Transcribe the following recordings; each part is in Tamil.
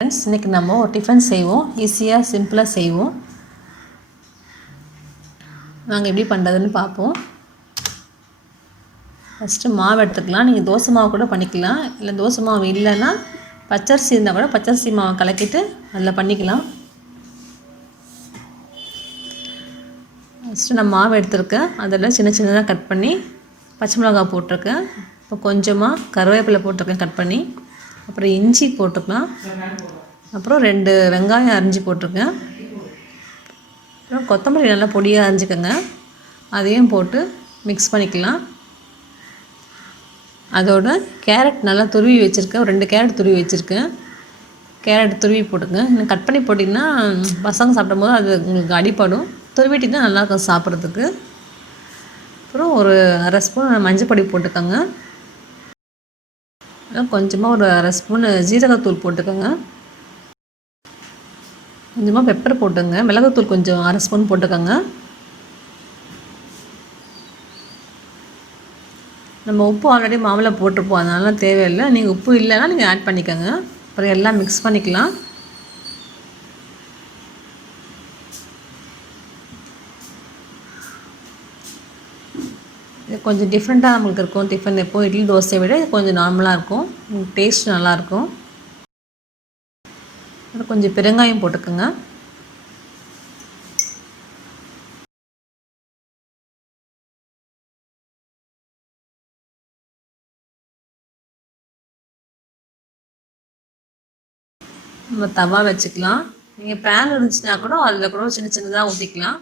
ஃப்ரெண்ட்ஸ், இன்றைக்கி நம்ம ஒரு டிஃபன் செய்வோம். ஈஸியாக சிம்பிளாக செய்வோம். நாங்கள் எப்படி பண்ணுறதுன்னு பார்ப்போம். ஃபஸ்ட்டு மாவு எடுத்துக்கலாம். நீங்கள் தோசை மாவு கூட பண்ணிக்கலாம். இல்லை தோசை மாவு இல்லைன்னா பச்சரிசி இருந்தால் கூட பச்சரிசி மாவு கலக்கிட்டு அதில் பண்ணிக்கலாம். ஃபஸ்ட்டு நான் மாவு எடுத்துருக்கேன். அதில் சின்ன சின்னதாக கட் பண்ணி பச்சை மிளகாய் போட்டிருக்கேன். இப்போ கொஞ்சமாக கருவேப்பிலை போட்டிருக்கேன் கட் பண்ணி. அப்புறம் இஞ்சி போட்டுக்கலாம். அப்புறம் 2 வெங்காயம் அரிஞ்சு போட்டிருக்கேன். அப்புறம் கொத்தமல்லி நல்லா பொடியாக அரிஞ்சிக்கோங்க. அதையும் போட்டு மிக்ஸ் பண்ணிக்கலாம். அதோட கேரட் நல்லா துருவி வச்சுருக்கேன். ஒரு 2 கேரட் துருவி வச்சுருக்கேன். கேரட் துருவி போட்டுங்க. இன்னும் கட் பண்ணி போட்டிங்கன்னா பசங்க சாப்பிடும்போது அது உங்களுக்கு அடிப்படும். துருவிட்டிங்கன்னா நல்லாயிருக்கும் சாப்பிட்றதுக்கு. அப்புறம் ஒரு 1/2 ஸ்பூன் மஞ்சள் பொடி போட்டுக்கோங்க. கொஞ்சமாக ஒரு 1/2 ஸ்பூன் ஜீரகத்தூள் போட்டுக்கோங்க. கொஞ்சமாக பெப்பர் போட்டுங்க. மிளகுத்தூள் கொஞ்சம் 1/2 ஸ்பூன் போட்டுக்கோங்க. நம்ம உப்பு ஆல்ரெடி மாவில் போட்டிருப்போம், அதனால தேவையில்லை. நீங்கள் உப்பு இல்லைன்னா நீங்கள் ஆட் பண்ணிக்கோங்க. அப்புறம் எல்லாம் மிக்ஸ் பண்ணிக்கலாம். இது கொஞ்சம் டிஃப்ரெண்ட்டாக நம்மளுக்கு இருக்கும். டிஃபன் எப்போ இட்லி தோசையை விட இது கொஞ்சம் நார்மலாக இருக்கும். டேஸ்ட் நல்லாயிருக்கும். அப்புறம் கொஞ்சம் பெருங்காயம் போட்டுக்கோங்க. நம்ம தவா வச்சுக்கலாம். நீங்கள் பேன் இருந்துச்சுன்னா கூட அதில் கூட சின்ன சின்னதாக ஊற்றிக்கலாம்.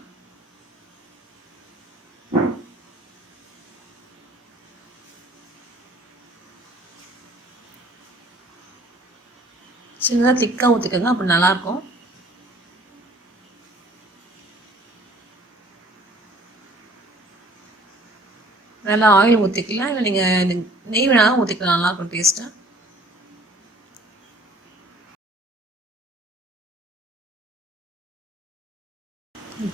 சின்னதாக திக்காக ஊற்றிக்கோங்க, அப்படி நல்லாயிருக்கும். நல்லா ஆயில் ஊற்றிக்கலாம். இல்லை நீங்கள் நெய் வேணாலும் ஊற்றிக்கலாம், நல்லாயிருக்கும் டேஸ்ட்டாக.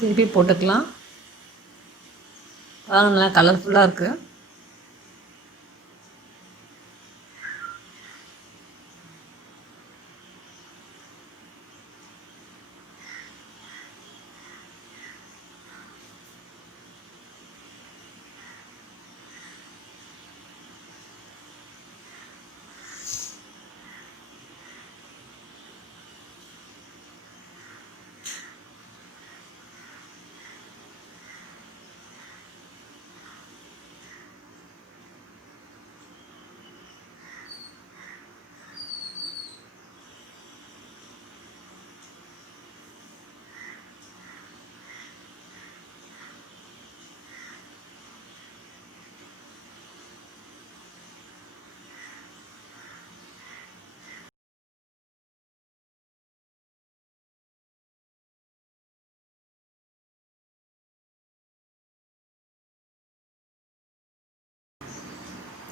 திருப்பி போட்டுக்கலாம். அதான் நல்லா கலர்ஃபுல்லாக இருக்குது.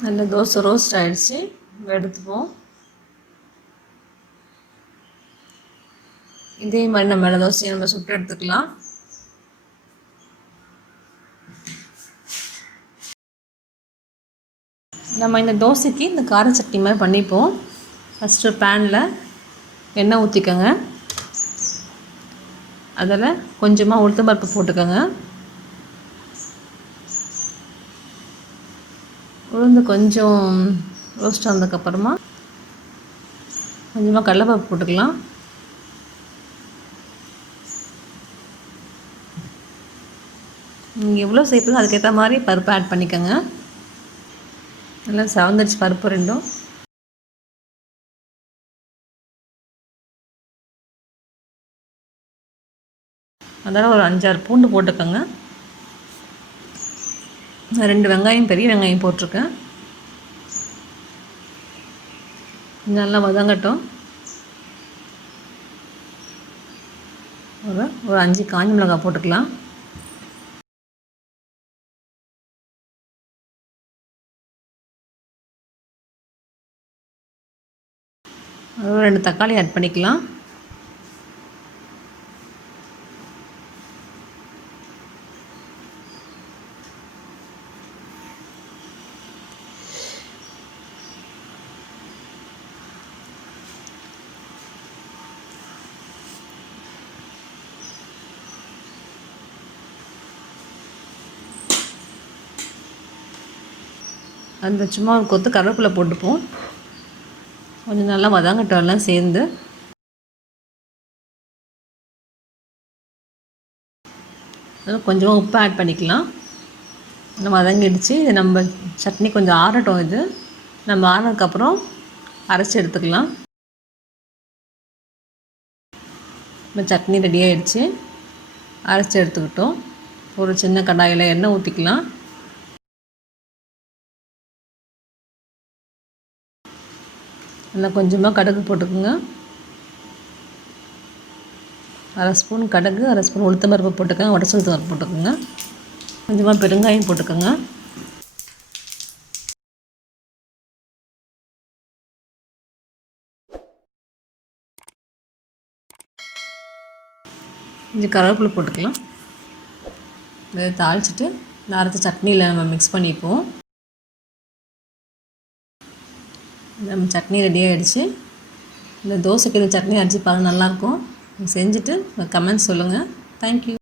நல்ல தோசை ரோஸ்ட் ஆகிடுச்சு. எடுத்துப்போம். இதே மாதிரி நம்ம தோசையை நம்ம சுட்டு எடுத்துக்கலாம். நம்ம இந்த தோசைக்கு இந்த கார சட்னி மாதிரி பண்ணிப்போம். ஃபஸ்ட்டு பேனில் எண்ணெய் ஊற்றிக்கோங்க. அதில் கொஞ்சமாக உளுத்தம்பருப்பு போட்டுக்கோங்க. உளுந்து கொஞ்சம் ரோஸ்ட் ஆனதுக்கப்புறமா கொஞ்சமாக கடலைப்பருப்பு போட்டுக்கலாம். நீங்கள் எவ்வளோ சேர்ப்பீங்க அதுக்கேற்ற மாதிரி பருப்பு ஆட் பண்ணிக்கோங்க. நல்லா செவந்துடுச்சு பருப்பு ரெண்டும். அதனால் ஒரு 5-6 பூண்டு போட்டுக்கோங்க. 2 வெங்காயம், பெரிய வெங்காயம் போட்டிருக்கேன். நல்லா வதங்கட்டும். ஒரு 5 காஞ்ச மிளகாய் போட்டுக்கலாம். ஒரு 2 தக்காளி ஆட் பண்ணிக்கலாம். அந்த சும்மா ஒரு கொத்து கருவேப்பிலை போட்டுப்போம். கொஞ்சம் நல்லா வதங்கட்டும் எல்லாம் சேர்ந்து. அதில் கொஞ்சமாக உப்பு ஆட் பண்ணிக்கலாம். இன்னும் வதங்கிடுச்சு. இது நம்ம சட்னி கொஞ்சம் ஆறட்டும். இது நம்ம ஆறினதுக்கப்புறம் அரைச்சி எடுத்துக்கலாம். இப்போ சட்னி ரெடி ஆகிடுச்சு. அரைச்சி எடுத்துக்கிட்டோம். ஒரு சின்ன கடாயில் எண்ணெய் ஊற்றிக்கலாம். அதில் கொஞ்சமாக கடுகு போட்டுக்கோங்க. அரை ஸ்பூன் கடுகு, அரை ஸ்பூன் உளுத்தம்பருப்பு போட்டுக்கோங்க. உடச்ச உளுத்தம்பருப்பு போட்டுக்கோங்க. கொஞ்சமாக பெருங்காயம் போட்டுக்கோங்க. கொஞ்சம் கருவேப்பிலை போட்டுக்கலாம். இதை தாளிச்சிட்டு இந்த அரைச்ச சட்னியில் நம்ம மிக்ஸ் பண்ணிப்போம். நம்ம சட்னி ரெடி ஆகிடுச்சு. இந்த தோசைக்கு இந்த சட்னி அரைச்சி பாருங்கள், நல்லாயிருக்கும். செஞ்சுட்டு கமெண்ட்ஸ் சொல்லுங்கள். தேங்க்யூ.